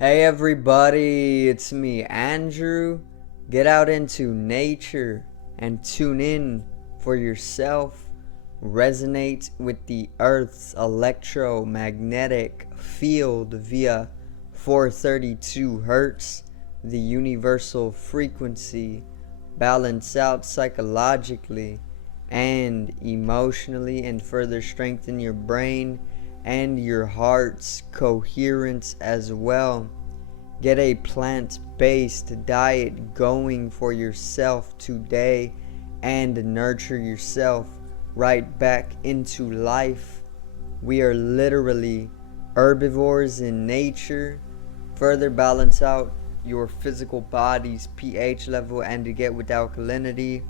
Hey everybody, it's me, Andrew. Get out into nature and tune in for yourself. Resonate with the Earth's electromagnetic field via 432 Hertz, the universal frequency. Balance out psychologically and emotionally, and further strengthen your brain and your heart's coherence as well. Get a plant-based diet going for yourself today and nurture yourself right back into life. We are literally herbivores in nature. Further balance out your physical body's pH level and to get with alkalinity.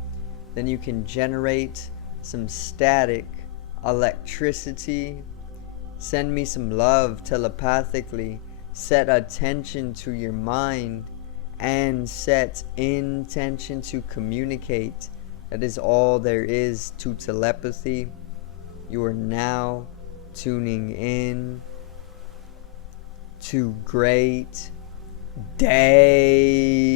Then you can generate some static electricity. Send me some love telepathically. Set attention to your mind and set intention to communicate. That is all there is to telepathy. You are now tuning in to great days.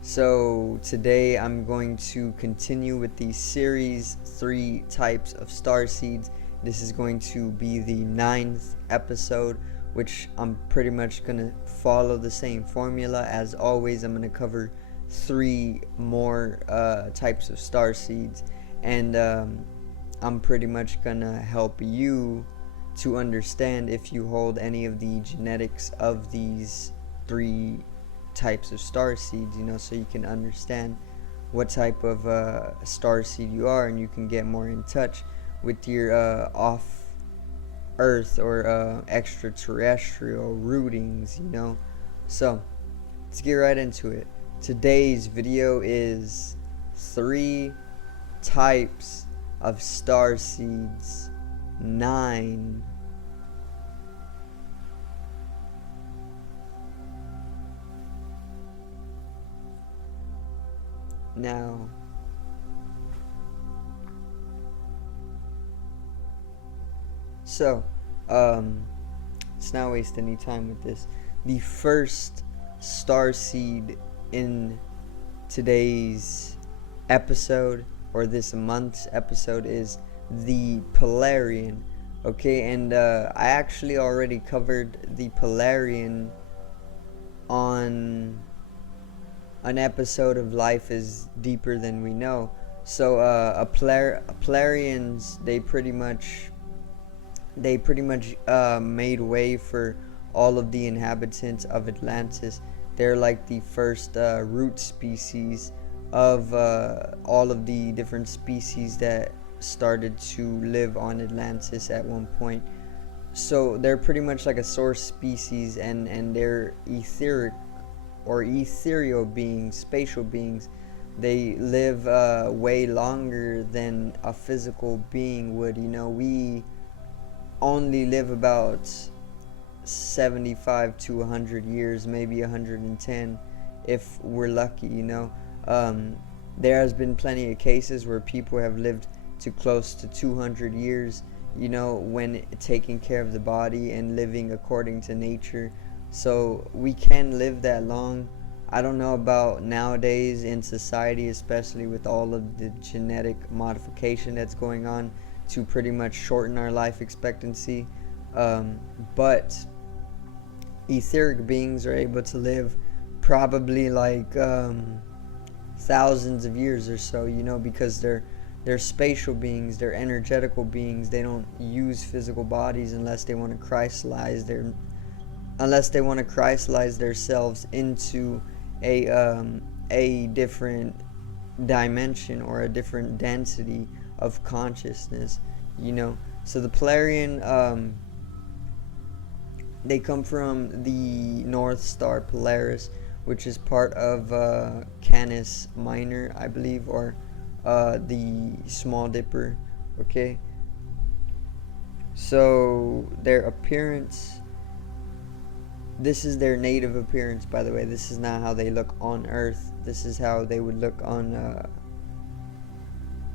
So today I'm going to continue with the series 3 types of star seeds. This is going to be the 9th episode, which I'm pretty much going to follow the same formula. As always, I'm going to cover 3 more types of star seeds, and I'm pretty much going to help you to understand if you hold any of the genetics of these 3 types of star seeds, so you can understand what type of star seed you are, and you can get more in touch with your off earth or extraterrestrial rootings. So let's get right into it. Today's video is 3 types of star seeds. 9. Now, let's not waste any time with this. The first star seed in today's episode, or this month's episode, is the Polarian. Okay, and I actually already covered the Polarian on an episode of Life is Deeper Than We Know. So Polarians, they pretty much made way for all of the inhabitants of Atlantis. They're like the first root species of all of the different species that started to live on Atlantis at one point. So they're pretty much like a source species, and they're etheric or ethereal beings, spatial beings. They live way longer than a physical being would. We only live about 75 to 100 years, maybe 110 if we're lucky. There has been plenty of cases where people have lived to close to 200 years, when taking care of the body and living according to nature. So we can live that long. I don't know about nowadays in society, especially with all of the genetic modification that's going on to pretty much shorten our life expectancy. But etheric beings are able to live probably like thousands of years or so, because they're spatial beings, they're energetical beings. They don't use physical bodies unless they want to crystallize themselves into a different dimension or a different density of consciousness. So the Polarian, they come from the North Star Polaris, which is part of Canis Minor, I believe, or the Small Dipper. Okay, so their appearance, this is their native appearance, by the way. This is not how they look on Earth. This is how they would look on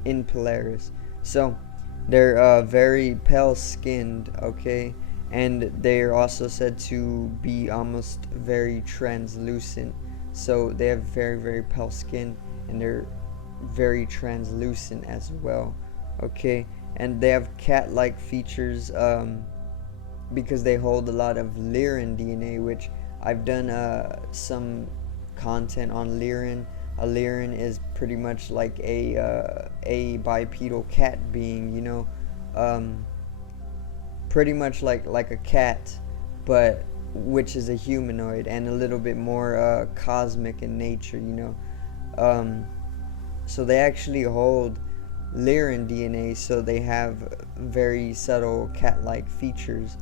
in Polaris. So They're very pale skinned, okay? And they are also said to be almost very translucent. So they have very, very pale skin, and they're very translucent as well, okay? And they have cat like features because they hold a lot of Lyran DNA, which I've done some content on Lyran. A Lyran is pretty much like a bipedal cat being, um, pretty much like a cat, but which is a humanoid and a little bit more cosmic in nature. Um, so they actually hold Lyran DNA, so they have very subtle cat-like features.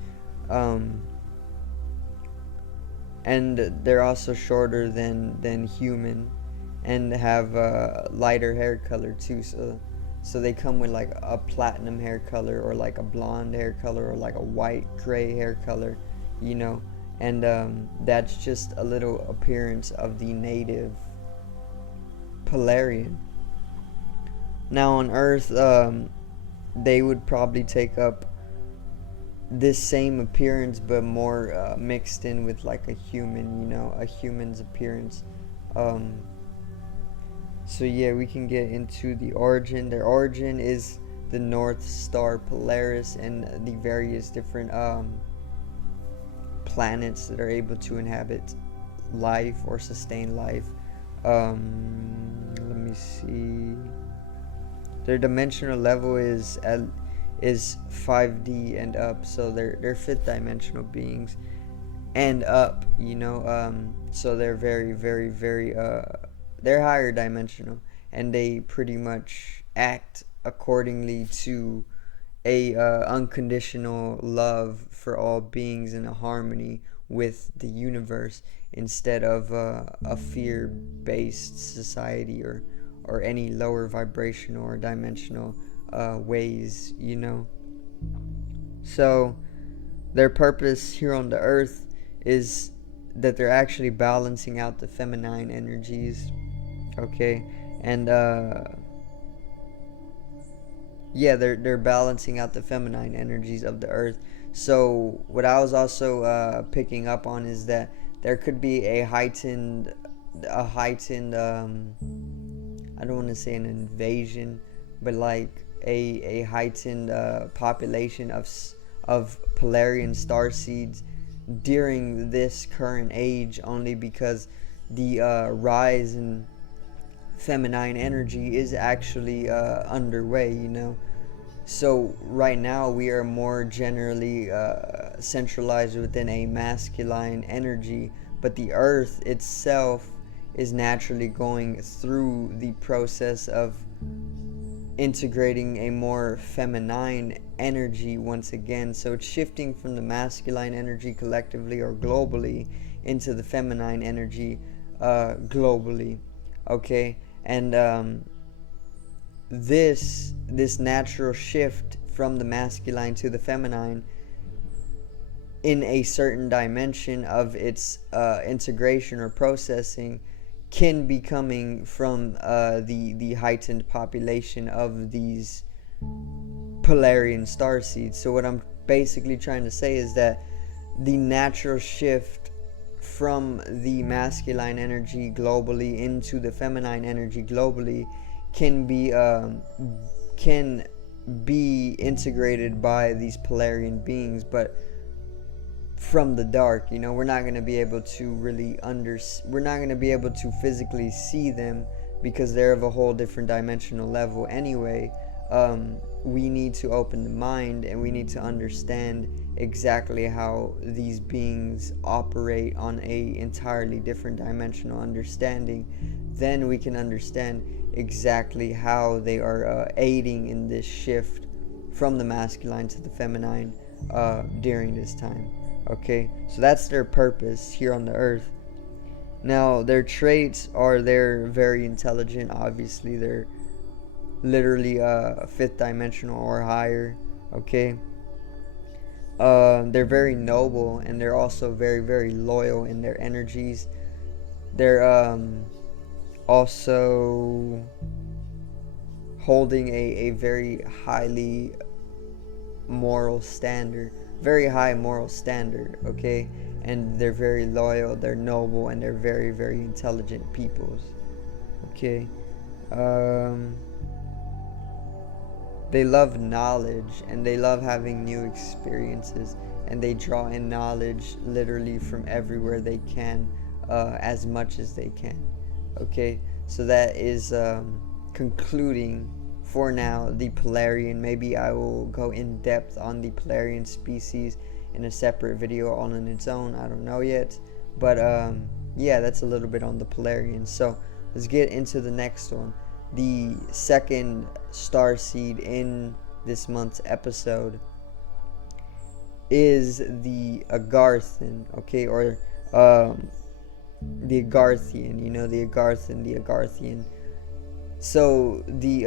Um, and they're also shorter than human, and have a lighter hair color too. So they come with like a platinum hair color, or like a blonde hair color, or like a white gray hair color, you know. And that's just a little appearance of the native Polarian. Now on Earth, they would probably take up this same appearance, but more mixed in with like a human, a human's appearance. Um, so yeah, we can get into the origin. Their origin is the North Star Polaris and the various different planets that are able to inhabit life or sustain life. Let me see. Their dimensional level is 5D and up, so they're fifth dimensional beings and up. So they're very, very, very they're higher dimensional, and they pretty much act accordingly to a unconditional love for all beings in a harmony with the universe, instead of a fear-based society, or any lower vibrational or dimensional ways. So their purpose here on the earth is that they're actually balancing out the feminine energies, okay? And yeah, they're balancing out the feminine energies of the earth. So what I was also picking up on is that there could be a heightened I don't want to say an invasion, but like a heightened population of Polarian starseeds during this current age, only because the rise in feminine energy is actually underway. So right now we are more generally centralized within a masculine energy, but the earth itself is naturally going through the process of integrating a more feminine energy once again. So it's shifting from the masculine energy collectively or globally into the feminine energy globally, okay? And this natural shift from the masculine to the feminine in a certain dimension of its integration or processing can be coming from the heightened population of these Polarian starseeds. So what I'm basically trying to say is that the natural shift from the masculine energy globally into the feminine energy globally can be integrated by these Polarian beings, but from the dark. We're not going to be able to we're not going to be able to physically see them, because they're of a whole different dimensional level anyway. We need to open the mind, and we need to understand exactly how these beings operate on a entirely different dimensional understanding. Then we can understand exactly how they are aiding in this shift from the masculine to the feminine during this time. Okay, so that's their purpose here on the earth. Now, their traits are they're very intelligent. Obviously, they're literally fifth dimensional or higher. Okay, they're very noble, and they're also very, very loyal in their energies. They're also holding a very highly moral standard, very high moral standard, okay? And they're very loyal, they're noble, and they're very, very intelligent peoples, okay? Um, they love knowledge and they love having new experiences, and they draw in knowledge literally from everywhere they can, as much as they can, okay? So that is concluding for now the Polarian. Maybe I will go in depth on the Polarian species in a separate video all on its own. I don't know yet, but yeah, that's a little bit on the Polarian. So let's get into the next one. The second star seed in this month's episode is the Agarthan, okay, or the Agarthian. You know, the Agarthan, the Agarthian. So the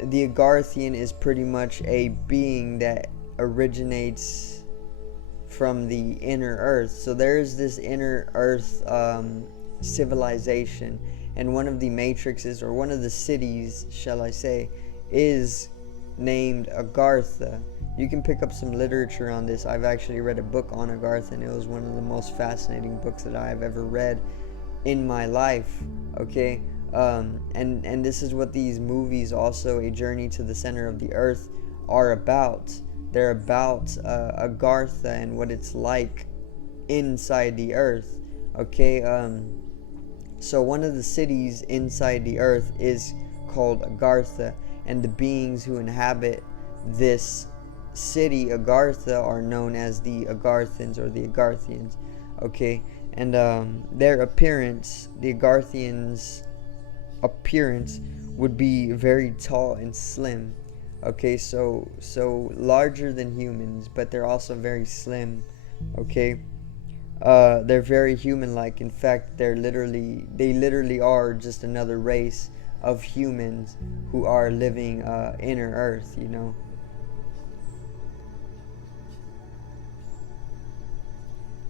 Agarthian is pretty much a being that originates from the inner earth. So there's this inner earth civilization, and one of the matrices, or one of the cities, shall I say, is named Agartha. You can pick up some literature on this. I've actually read a book on Agartha, and it was one of the most fascinating books that I have ever read in my life, okay? And this is what these movies, also A Journey to the Center of the Earth, are about. They're about Agartha and what it's like inside the earth, okay? So one of the cities inside the earth is called Agartha, and the beings who inhabit this city, Agartha, are known as the Agarthans or the Agarthians, okay? And their appearance, the Agarthians' appearance, would be very tall and slim, okay? So larger than humans, but they're also very slim, okay? They're very human-like. In fact, they literally are just another race of humans who are living inner Earth, you know.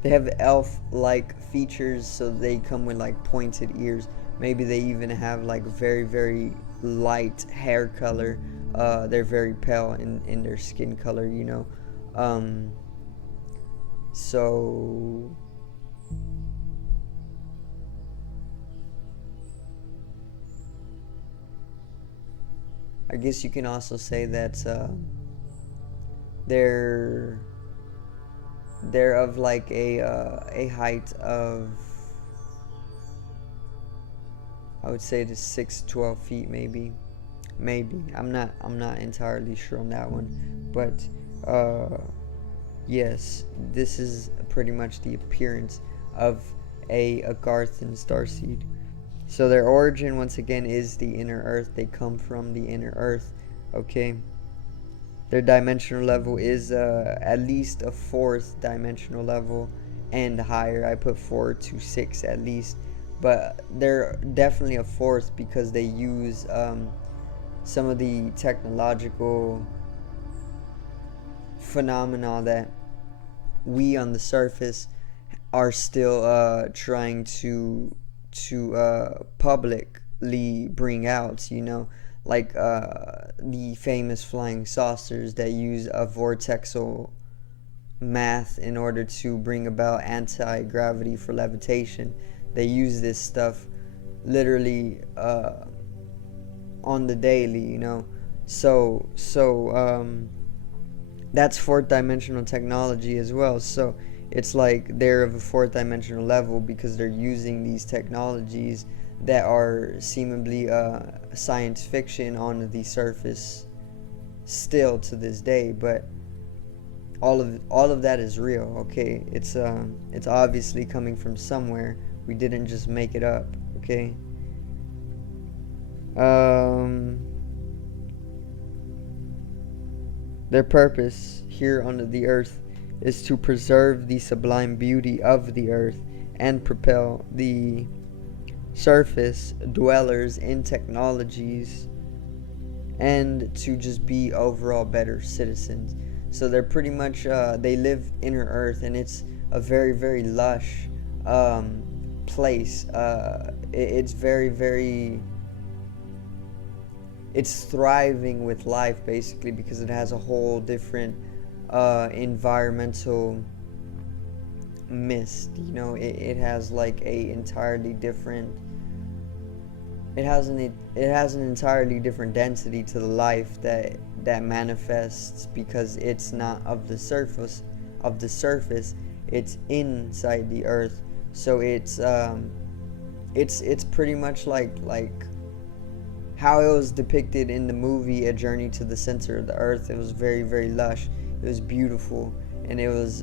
They have elf-like features, so they come with like pointed ears. Maybe they even have like very, very light hair color. They're very pale in their skin color, you know. So I guess you can also say that they're of like a height of, I would say, to 6-12 feet, maybe. I'm not entirely sure on that one, but yes, this is pretty much the appearance of a Agarthan starseed. So their origin, once again, is the inner earth. They come from the inner earth, okay? Their dimensional level is at least a 4th dimensional level and higher. I put 4 to 6 at least, but they're definitely a 4th because they use some of the technological phenomena that we on the surface are still trying to publicly bring out, you know, like the famous flying saucers that use a vortexal math in order to bring about anti-gravity for levitation. They use this stuff literally on the daily, you know. So that's 4th dimensional technology as well. So it's like they're of a 4th dimensional level because they're using these technologies that are seemingly science fiction on the surface still to this day, but all of that is real, okay? It's obviously coming from somewhere. We didn't just make it up, okay? Their purpose here on the earth is to preserve the sublime beauty of the earth and propel the surface dwellers in technologies and to just be overall better citizens. So they're pretty much they live inner earth, and it's a very, very lush place. It's very, very it's thriving with life basically, because it has a whole different environmental mist. It has like a entirely different, it has an entirely different density to the life that manifests, because it's not of the surface, it's inside the earth. So it's pretty much like how it was depicted in the movie A Journey to the Center of the Earth. It was very, very lush, it was beautiful, and it was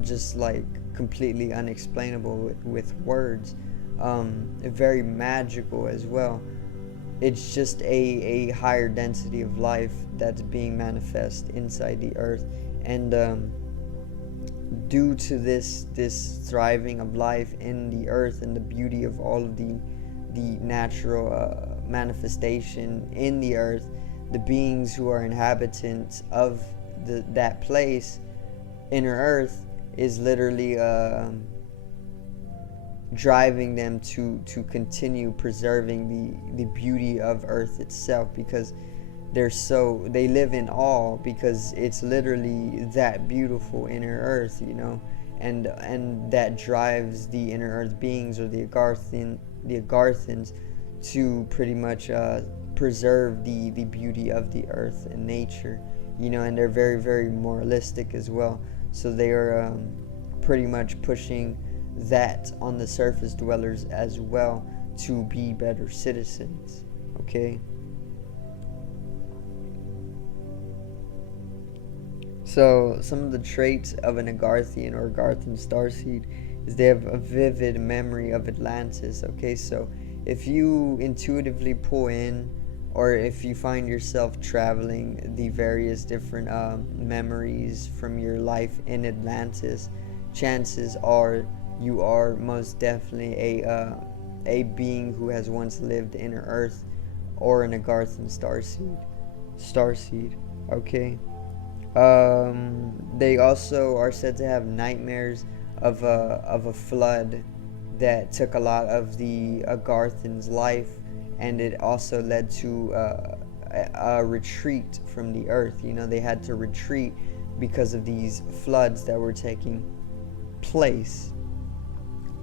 just like completely unexplainable with words. Very magical as well. It's just a higher density of life that's being manifest inside the earth. And due to this thriving of life in the earth and the beauty of all of the natural manifestation in the earth, the beings who are inhabitants of that place, inner earth, is literally driving them to continue preserving the beauty of earth itself, because they live in awe, because it's literally that beautiful inner earth, and that drives the inner earth beings, or the Agarthans, to pretty much preserve the beauty of the earth and nature, and they're very, very moralistic as well. So they are pretty much pushing that on the surface dwellers as well, to be better citizens. Okay, so some of the traits of an Agarthian or Agarthan starseed is they have a vivid memory of Atlantis. Okay, so if you intuitively pull in, or if you find yourself traveling the various different memories from your life in Atlantis, chances are you are most definitely a being who has once lived in Earth, or an Agarthan starseed. Okay. They also are said to have nightmares of a flood that took a lot of the Agarthan's life, and it also led to a retreat from the earth. They had to retreat because of these floods that were taking place.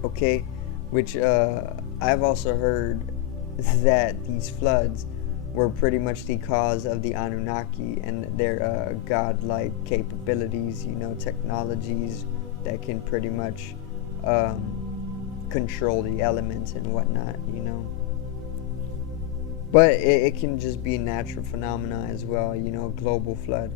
Okay, which I've also heard that these floods were pretty much the cause of the Anunnaki and their godlike capabilities, technologies that can pretty much control the elements and whatnot, But it can just be a natural phenomena as well, a global flood.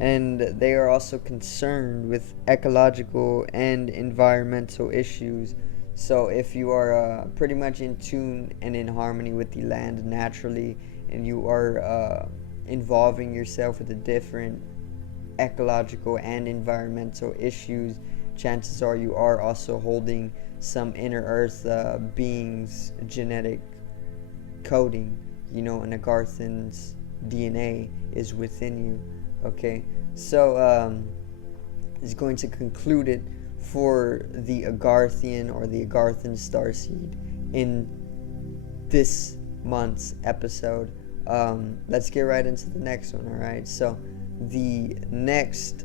And they are also concerned with ecological and environmental issues. So if you are pretty much in tune and in harmony with the land naturally, and you are involving yourself with the different ecological and environmental issues, chances are you are also holding some inner earth beings genetic coding. An Agarthan's DNA is within you. Okay, so is going to conclude it for the Agarthian or the Agarthan starseed in this month's episode. Let's get right into the next one. All right, so the next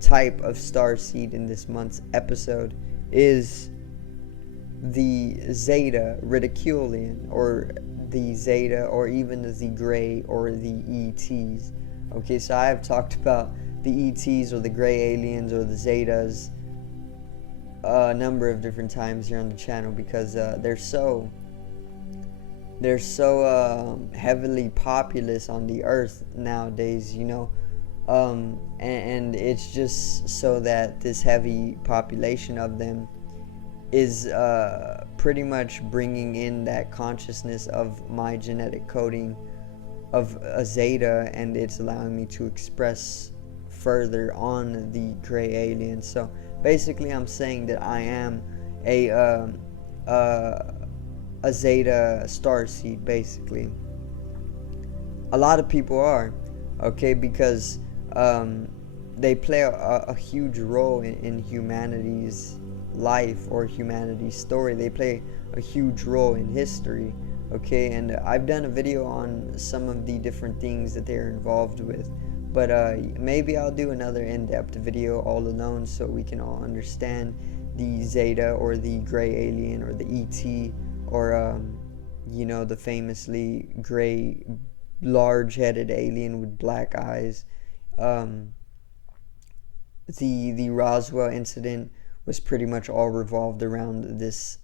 type of starseed in this month's episode is the Zeta Reticulian, or the Zeta, or even the Gray, or the ETs. Okay, so I have talked about the ETs, or the Gray Aliens, or the Zetas a number of different times here on the channel, because they're so heavily populous on the earth nowadays, and it's just so that this heavy population of them is pretty much bringing in that consciousness of my genetic coding of a Zeta, and it's allowing me to express further on the Gray Alien. So basically I'm saying that I am a Zeta starseed, basically. A lot of people are, okay, because they play a huge role in humanity's life or humanity's story. They play a huge role in history. Okay, and I've done a video on some of the different things that they're involved with, but maybe I'll do another in-depth video all alone so we can all understand the Zeta or the gray alien or the ET, or you know, the famously gray large-headed alien with black eyes. um, the Roswell incident was pretty much all revolved around this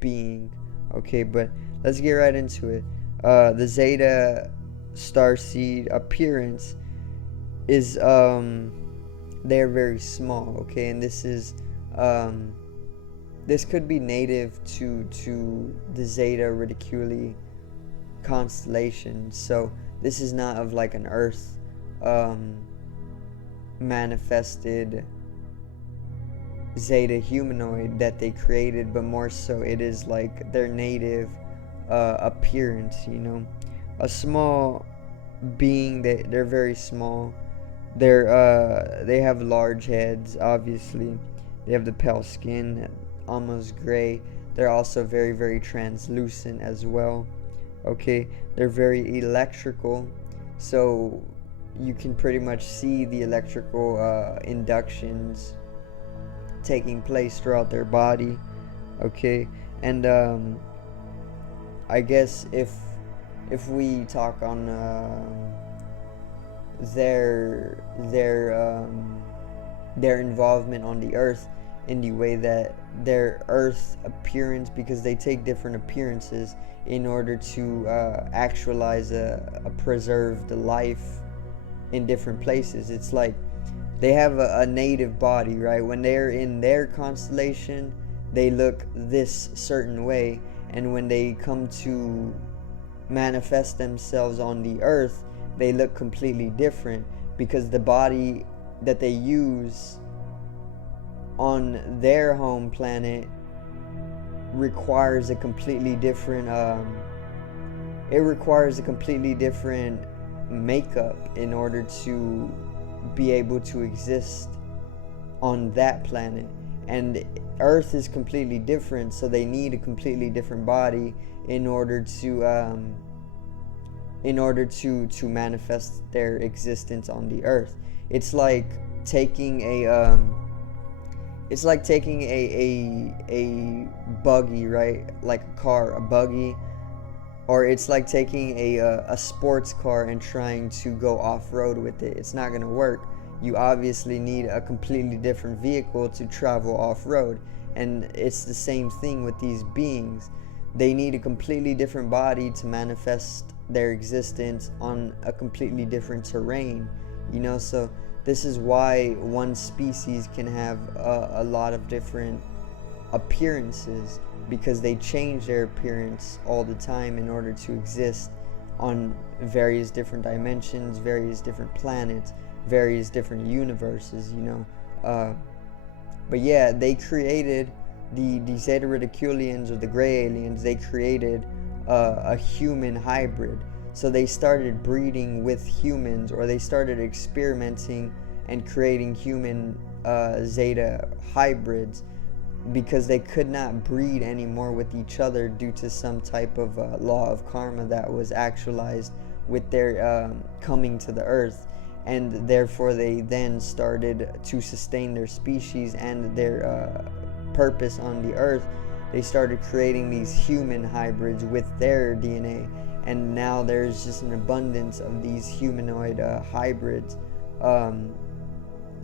being. Okay, but let's get right into it. The Zeta starseed appearance is they're very small. Okay, and this could be native to the Zeta Reticuli constellation. So this is not of like an Earth manifested Zeta humanoid that they created, but more so it is like their native appearance, you know. A small being, they're very small. They have large heads, obviously. They have the pale skin, almost gray. They're also very, very translucent as well. Okay, they're very electrical, so you can pretty much see the electrical inductions taking place throughout their body. Okay, and I guess if we talk on their involvement on the Earth, in the way that their Earth appearance, because they take different appearances in order to actualize a preserved life in different places. It's like they have a native body, right? When they're in their constellation, they look this certain way, and when they come to manifest themselves on the Earth, they look completely different, because the body that they use on their home planet requires a completely different makeup in order to be able to exist on that planet. And Earth is completely different, so they need a completely different body in order to manifest their existence on the Earth. It's like taking a buggy, right? Like a car, a buggy, or it's like taking a sports car and trying to go off-road with it. It's not going to work. You obviously need a completely different vehicle to travel off-road, and it's the same thing with these beings. They need a completely different body to manifest their existence on a completely different terrain, you know. So this is why one species can have a lot of different appearances, because they change their appearance all the time in order to exist on various different dimensions, various different planets, various different universes, you know. But yeah, they created the Zeta Reticulians, or the gray aliens. They created a human hybrid. So they started breeding with humans, or they started experimenting and creating human Zeta hybrids, because they could not breed anymore with each other due to some type of law of karma that was actualized with their coming to the Earth. And therefore they then started to sustain their species and their purpose on the Earth. They started creating these human hybrids with their DNA, and now there's just an abundance of these humanoid hybrids.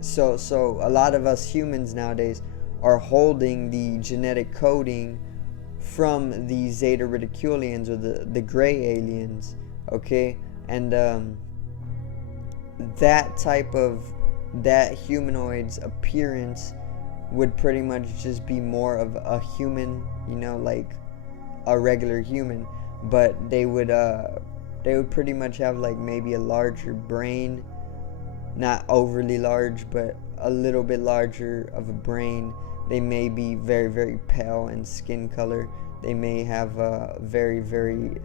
So a lot of us humans nowadays are holding the genetic coding from the Zeta Reticulians, or the gray aliens. Okay, and that humanoid's appearance would pretty much just be more of a human, you know, like a regular human, but they would pretty much have like maybe a larger brain, not overly large, but a little bit larger of a brain. They may be very, very pale in skin color. They may have very, very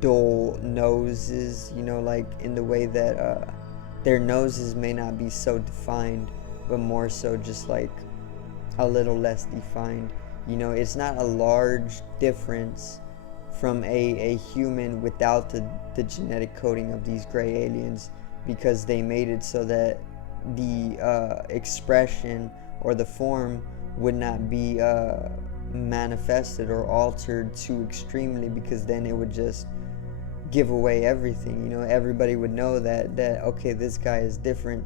dull noses, you know, like in the way that their noses may not be so defined, but more so just like a little less defined. It's not a large difference from a human without the genetic coding of these gray aliens, because they made it so that the expression or the form would not be manifested or altered too extremely, because then it would just give away everything. Everybody would know that okay, this guy is different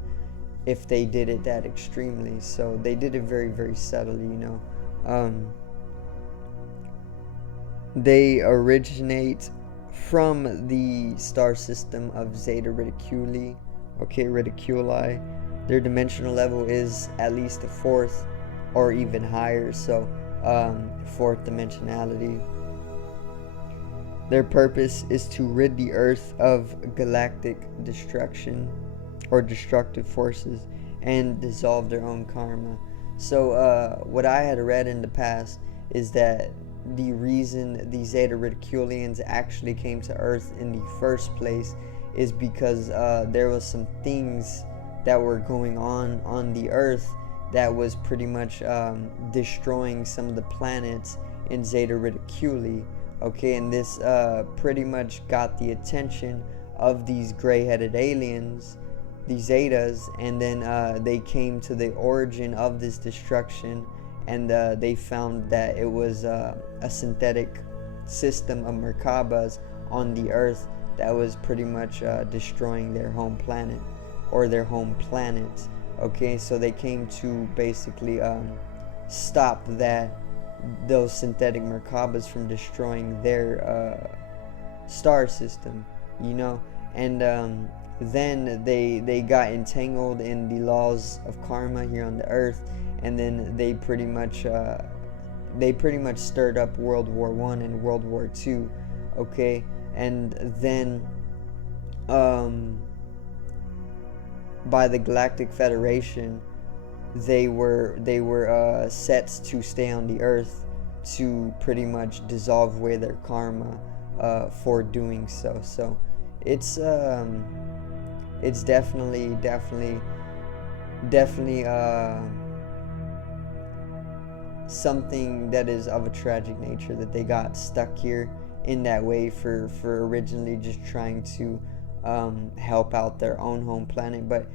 if they did it that extremely. So they did it very, very subtly. They originate from the star system of Zeta Reticuli. Okay, Reticuli. Their dimensional level is at least a fourth or even higher, so fourth dimensionality. Their purpose is to rid the Earth of galactic destruction or destructive forces and dissolve their own karma. So what I had read in the past is that the reason the Zeta Reticulians actually came to Earth in the first place is because there was some things that were going on the Earth that was pretty much destroying some of the planets in Zeta Reticuli. Okay, and this pretty much got the attention of these gray-headed aliens, the Zetas, and then they came to the origin of this destruction, and they found that it was a synthetic system of Merkabas on the Earth that was pretty much destroying their home planet, or their home planets. Okay, so they came to basically stop those synthetic Merkabas from destroying their star system, and then they got entangled in the laws of karma here on the Earth, and then they pretty much stirred up World War I and World War II. Okay, and then by the Galactic Federation, they were set to stay on the Earth to pretty much dissolve away their karma for doing so. So it's definitely something that is of a tragic nature that they got stuck here in that way for originally just trying to help out their own home planet. But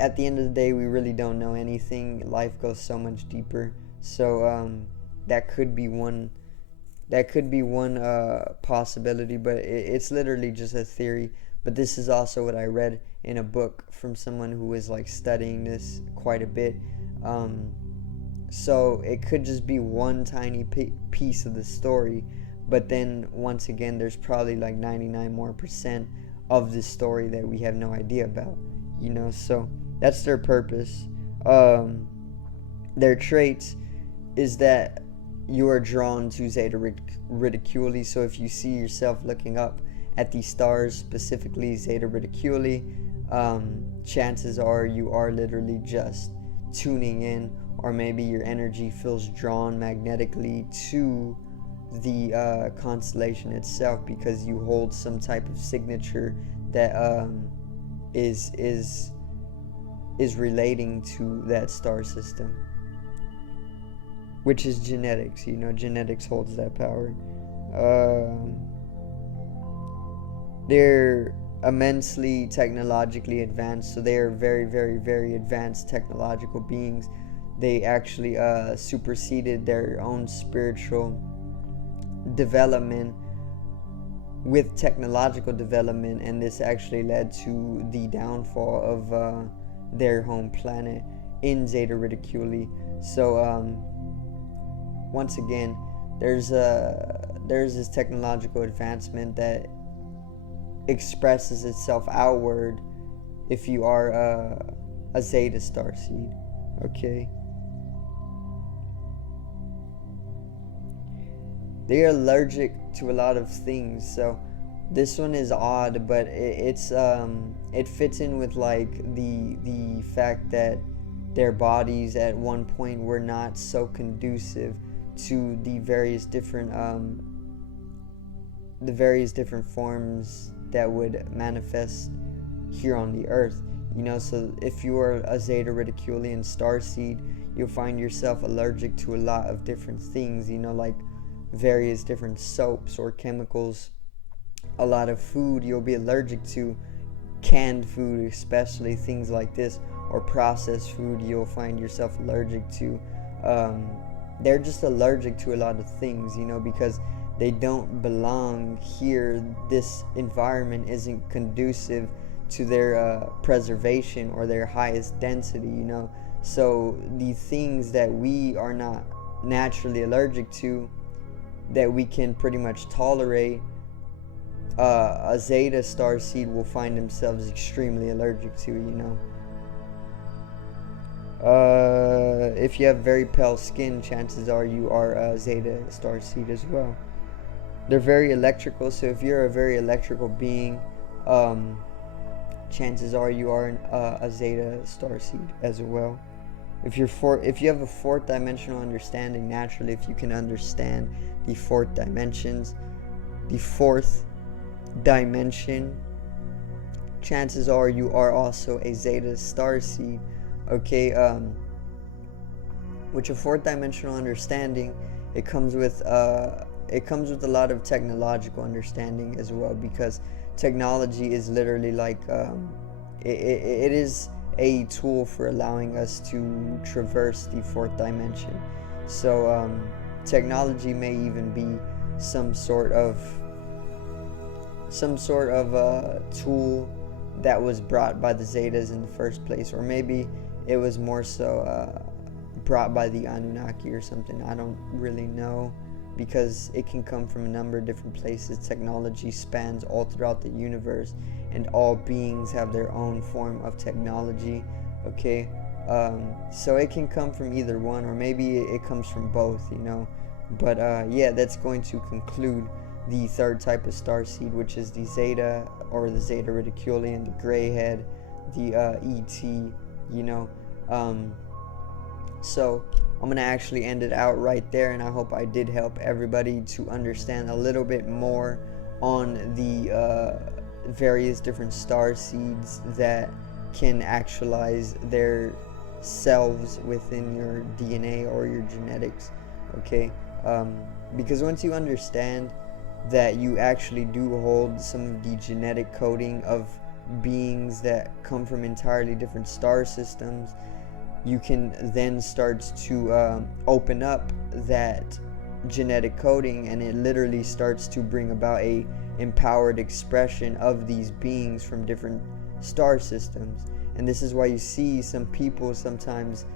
at the end of the day, we really don't know anything. Life goes so much deeper. So that could be one possibility, but it's literally just a theory. But this is also what I read in a book from someone who was like studying this quite a bit. So it could just be one tiny piece of the story, but then once again, there's probably like 99% more of the story that we have no idea about. So that's their purpose. Their traits is that you are drawn to Zeta Reticuli. So if you see yourself looking up at the stars, specifically Zeta Reticuli, chances are you are literally just tuning in, or maybe your energy feels drawn magnetically to the constellation itself, because you hold some type of signature that is relating to that star system, which is genetics. Genetics holds that power. They're immensely technologically advanced, so they are very, very, very advanced technological beings. They actually superseded their own spiritual development with technological development, and this actually led to the downfall of their home planet in Zeta Reticuli. So once again, there's this technological advancement that expresses itself outward if you are a Zeta starseed. Okay, they are allergic to a lot of things. So this one is odd, but it fits in with like the fact that their bodies at one point were not so conducive to the various different forms that would manifest here on the Earth. So if you are a Zeta Reticulian starseed, you'll find yourself allergic to a lot of different things, like various different soaps or chemicals. A lot of food you'll be allergic to, canned food especially, things like this, or processed food you'll find yourself allergic to. They're just allergic to a lot of things, because they don't belong here. This environment isn't conducive to their preservation or their highest density, so the things that we are not naturally allergic to, that we can pretty much tolerate, a Zeta star seed will find themselves extremely allergic to, if you have very pale skin, chances are you are a Zeta star seed as well. They're very electrical, so if you're a very electrical being, chances are you are a Zeta star seed as well. If you have a fourth dimensional understanding, naturally, if you can understand the fourth dimension, chances are you are also a Zeta star seed. Okay, with your fourth dimensional understanding, it comes with a lot of technological understanding as well, because technology is literally like it is a tool for allowing us to traverse the fourth dimension. So technology may even be some sort of tool that was brought by the Zetas in the first place, or maybe it was more so brought by the Anunnaki or something. I don't really know, because it can come from a number of different places. Technology spans all throughout the universe, and all beings have their own form of technology. Okay, so it can come from either one, or maybe it comes from both, but yeah, that's going to conclude the third type of starseed, which is the Zeta, or the Zeta Reticulian, the gray head, the ET, so I'm going to actually end it out right there, and I hope I did help everybody to understand a little bit more on the various different star seeds that can actualize their selves within your DNA or your genetics. Okay, because once you understand that you actually do hold some of the genetic coding of beings that come from entirely different star systems, you can then start to open up that genetic coding, and it literally starts to bring about a empowered expression of these beings from different star systems. And this is why you see some people sometimes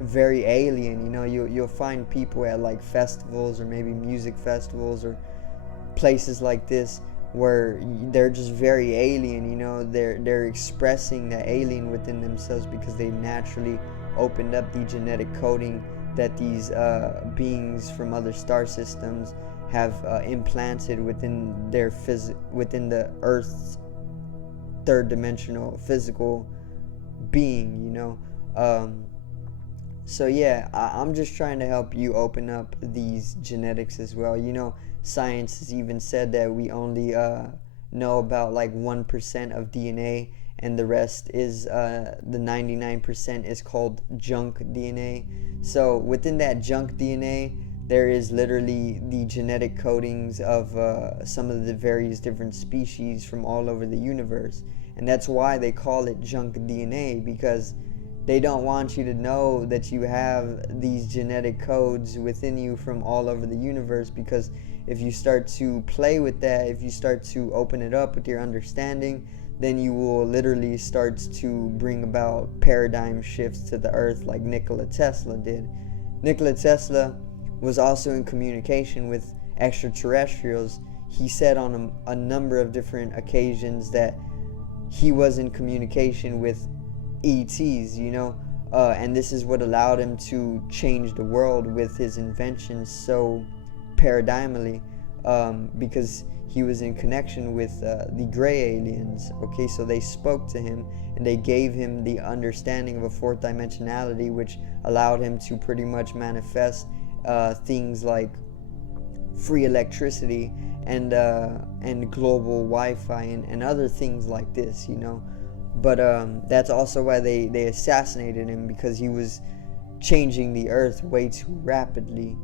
very alien. You'll find people at like festivals, or maybe music festivals, or places like this, where they're just very alien. They're expressing that alien within themselves, because they naturally opened up the genetic coding that these beings from other star systems have implanted within within the Earth's third dimensional physical being. So yeah, I'm just trying to help you open up these genetics as well. Science has even said that we only know about like 1% of DNA, and the rest is the 99% is called junk DNA. So within that junk DNA, there is literally the genetic codings of some of the various different species from all over the universe. And that's why they call it junk DNA, because they don't want you to know that you have these genetic codes within you from all over the universe, because if you start to play with that, if you start to open it up with your understanding, then you will literally start to bring about paradigm shifts to the earth, like Nikola Tesla did. Nikola Tesla was also in communication with extraterrestrials. He said on a number of different occasions that he was in communication with ETs, and this is what allowed him to change the world with his inventions so paradigmally, because he was in connection with the gray aliens. Okay, so they spoke to him, and they gave him the understanding of a fourth dimensionality, which allowed him to pretty much manifest things like free electricity and global Wi-Fi and other things like this. But that's also why they assassinated him, because he was changing the earth way too rapidly,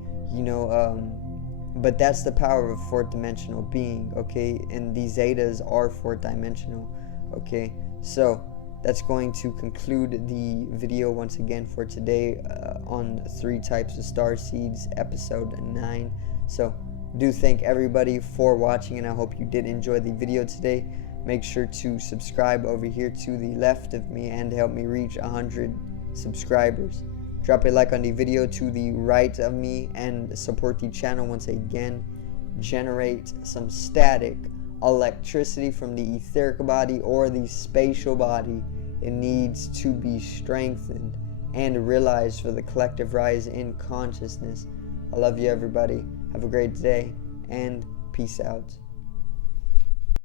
but that's the power of a fourth dimensional being, okay? And these zetas are fourth dimensional, okay? So that's going to conclude the video once again for today on 3 types of star seeds, episode 9. So do thank everybody for watching, and I hope you did enjoy the video today. Make sure to subscribe over here to the left of me and help me reach 100 subscribers. Drop a like on the video to the right of me and support the channel once again. Generate some static electricity from the etheric body or the spatial body. It needs to be strengthened and realized for the collective rise in consciousness. I love you, everybody. Have a great day and peace out.